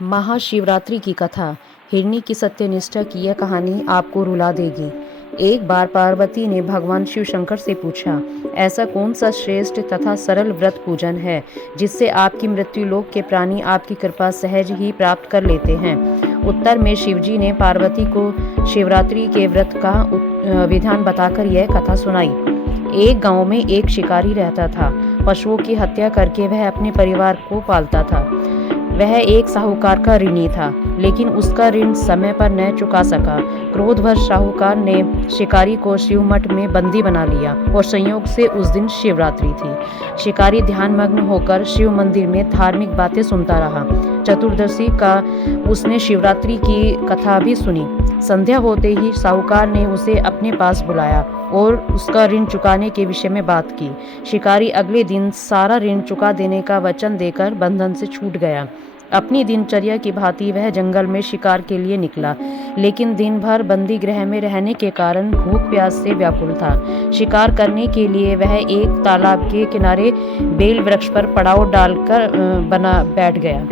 महाशिवरात्रि की कथा। हिरनी की सत्यनिष्ठा की यह कहानी आपको रुला देगी। एक बार पार्वती ने भगवान शिव शंकर से पूछा, ऐसा कौन सा श्रेष्ठ तथा सरल व्रत पूजन है जिससे आपकी मृत्यु लोक के प्राणी आपकी कृपा सहज ही प्राप्त कर लेते हैं। उत्तर में शिवजी ने पार्वती को शिवरात्रि के व्रत का विधान बताकर यह कथा सुनाई। एक गांव में एक शिकारी रहता था। पशुओं की हत्या करके वह अपने परिवार को पालता था। वह एक साहूकार का ऋणी था, लेकिन उसका ऋण समय पर न चुका सका। क्रोधवश साहूकार ने शिकारी को शिव मठ में बंदी बना लिया और संयोग से उस दिन शिवरात्रि थी। शिकारी ध्यानमग्न होकर शिव मंदिर में धार्मिक बातें सुनता रहा। चतुर्दशी का उसने शिवरात्रि की कथा भी सुनी। संध्या होते ही साहूकार ने उसे अपने पास बुलाया और उसका ऋण चुकाने के विषय में बात की। शिकारी अगले दिन सारा ऋण चुका देने का वचन देकर बंधन से छूट गया। अपनी दिनचर्या की भांति वह जंगल में शिकार के लिए निकला, लेकिन दिन भर बंदी गृह में रहने के कारण भूख प्यास से व्याकुल था। शिकार करने के लिए वह एक तालाब के किनारे बेल वृक्ष पर पड़ाव डालकर बना बैठ गया।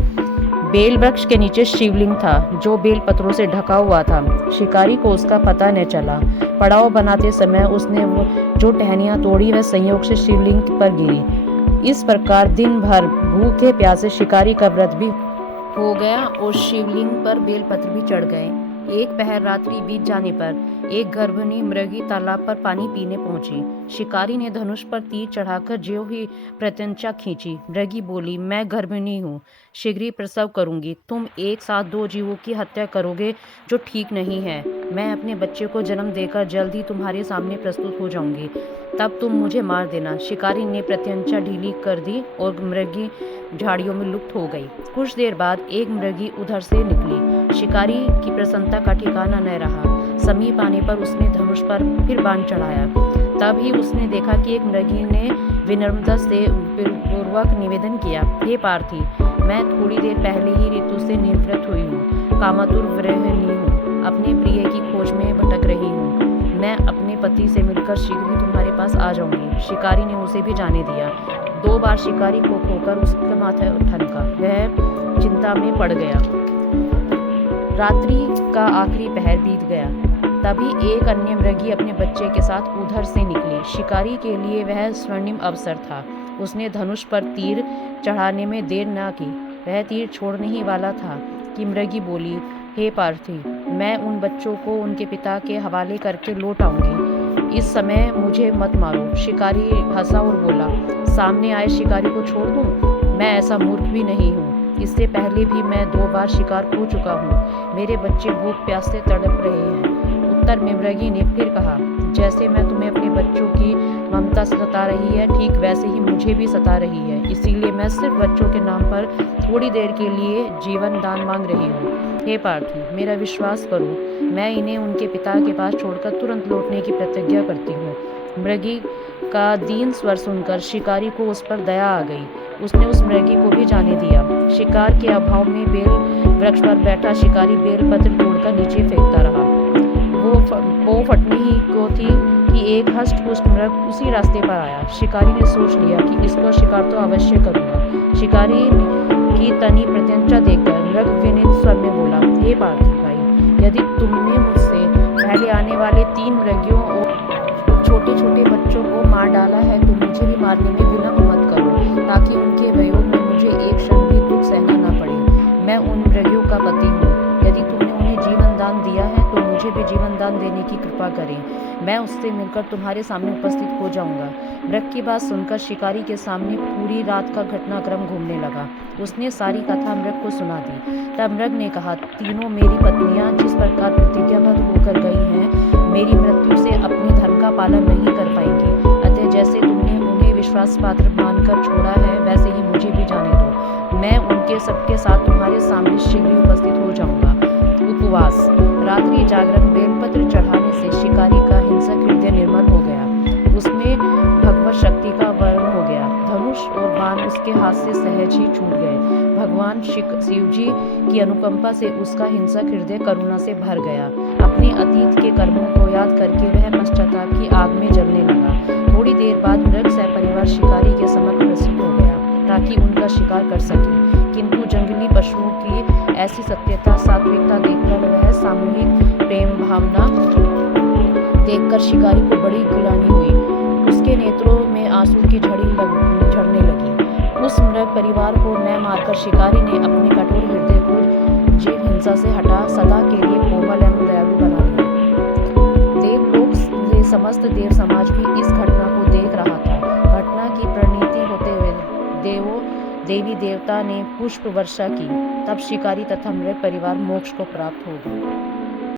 बेल वृक्ष के नीचे शिवलिंग था, जो बेल पत्रों से ढका हुआ था। शिकारी को उसका पता न चला। पड़ाव बनाते समय उसने जो टहनियां तोड़ी वह संयोग से शिवलिंग पर गिरी। इस प्रकार दिन भर भूखे प्यासे शिकारी का व्रत भी हो गया और शिवलिंग पर बेलपत्र भी चढ़ गए। एक पहर रात्रि बीत जाने पर एक गर्भिणी मृगी तालाब पर पानी पीने पहुंची। शिकारी ने धनुष पर तीर चढ़ाकर ज्यों ही प्रत्यंचा खींची। मृगी बोली, मैं गर्भिणी हूँ, शीघ्र ही प्रसव करूंगी। तुम एक साथ दो जीवों की हत्या करोगे, जो ठीक नहीं है। मैं अपने बच्चे को जन्म देकर जल्द ही तुम्हारे सामने प्रस्तुत हो जाऊंगी, तब तुम मुझे मार देना। शिकारी ने प्रत्यंचा ढीली कर दी और मृगी झाड़ियों में लुप्त हो गई। कुछ देर बाद एक मृगी उधर से निकली। शिकारी की प्रसन्नता का ठिकाना न रहा। समीप आने पर उसने धनुष पर फिर बाण चढ़ाया। तब ही उसने देखा कि एक मृगी ने विनम्रता से पूर्वक निवेदन किया, हे पार्थी, मैं थोड़ी देर पहले ही ऋतु से निवृत्त हुई हूँ, कामातुर गृहिणी हूँ, अपने प्रिय की खोज में भटक रही हूँ। मैं अपने पति से मिलकर शीघ्र ही तुम्हारे पास आ जाऊंगी। शिकारी ने उसे भी जाने दिया। 2 बार शिकारी को खोकर उसका माथा ठनका। वह चिंता में पड़ गया। रात्रि का आखिरी पहर बीत गया। तभी एक अन्य मृगी अपने बच्चे के साथ उधर से निकली। शिकारी के लिए वह स्वर्णिम अवसर था। उसने धनुष पर तीर चढ़ाने में देर न की। वह तीर छोड़ने ही वाला था कि मृगी बोली, हे पार्थी, मैं उन बच्चों को उनके पिता के हवाले करके लौट आऊंगी। इस समय मुझे मत मारो। शिकारी हंसा और बोला, सामने आए शिकारी को छोड़ दूं? मैं ऐसा मूर्ख भी नहीं हूँ। इससे पहले भी मैं 2 बार शिकार हो चुका हूँ। मेरे बच्चे भूख प्यास से तड़प रहे हैं। उत्तर में मृगी ने फिर कहा, जैसे मैं तुम्हें अपने बच्चों की ममता सता रही है, ठीक वैसे ही मुझे भी सता रही है। इसीलिए मैं सिर्फ बच्चों के नाम पर थोड़ी देर के लिए जीवन दान मांग रही हूँ। हे पार्थी, मेरा विश्वास करो, मैं इन्हें उनके पिता के पास छोड़कर तुरंत लौटने की प्रतिज्ञा करती हूँ। मृगी का दीन स्वर सुनकर शिकारी को उस पर दया आ गई। उसने उस मृगी को भी जाने दिया। शिकार के अभाव में बेल वृक्ष पर बैठा शिकारी बेलपत्र तोड़कर नीचे फेंकता रहा। वो फटनी ही को थी कि एक हष्ट-पुष्ट मृग उसी रास्ते पर आया। शिकारी ने सोच लिया कि इसको शिकार तो अवश्य करूंगा। शिकारी की तनी प्रत्यंचा देखकर मृग विनीत स्वर में बोला, हे पार्थी भाई, यदि तुमने मुझसे पहले आने वाले 3 मृगियों और छोटे छोटे बच्चों को मार डाला है, तो मुझे भी मारने में विलंब मत करो, ताकि उनके वियोग में मुझे एक क्षण भी दुख सहना न पड़े। मैं उन मृगियों का पति हूँ। यदि तुमने उन्हें जीवन दान दिया है, तो मुझे भी जीवन दान देने की कृपा करें। मैं उससे मिलकर तुम्हारे सामने उपस्थित हो जाऊंगा। मृग की बात सुनकर शिकारी के सामने पूरी रात का घटनाक्रम घूमने लगा। उसने सारी कथा मृग को सुना दी। तब मृग ने कहा, तीनों मेरी पत्नियां जिस प्रकार प्रतिज्ञाबद्ध होकर गई हैं, मेरी मृत्यु से अपने धर्म का पालन नहीं कर पाएंगी। अतः जैसे तुमने उन्हें विश्वास पात्र मानकर छोड़ा है, वैसे ही मुझे भी जाने दो। मैं उनके सबके साथ तुम्हारे सामने शीघ्र ही उपस्थित हो जाऊंगा। उपवास। रात्रि जागरण बेलपत्र चढ़ाने से शिकारी का हिंसक हृदय निर्मल हो गया। उसमें भगवत शक्ति का वर्णन हो गया। धनुष और बाण उसके हाथ से सहज ही छूट गए। भगवान शिवजी की अनुकंपा से उसका हिंसक हृदय करुणा से भर गया। अपने अतीत के कर्मों को याद करके वह पश्चाताप की आग में जलने लगा। थोड़ी देर बाद मृग सपरिवार शिकारी के समक्ष प्रस्तुत हो गया, ताकि उनका शिकार कर सके। किंतु जंगली पशुओं की ऐसी सत्यता सात्विकता देखकर वह सामूहिक प्रेम भावना देखकर शिकारी को बड़ी गिलानी हुई। उसके नेत्रों में आंसू की झड़ने लगी। उस मृग परिवार को न मारकर शिकारी ने अपने कठोर हृदय को जीव हिंसा से हटा सदा के लिए कोमल एवं दयालु बना दिया। देवलोक से समस्त देव समाज भी इस घटना को देख रहा था। घटना की परिणति होते हुए देवी देवता ने पुष्प वर्षा की, तब शिकारी तथा मृग परिवार मोक्ष को प्राप्त हो गए।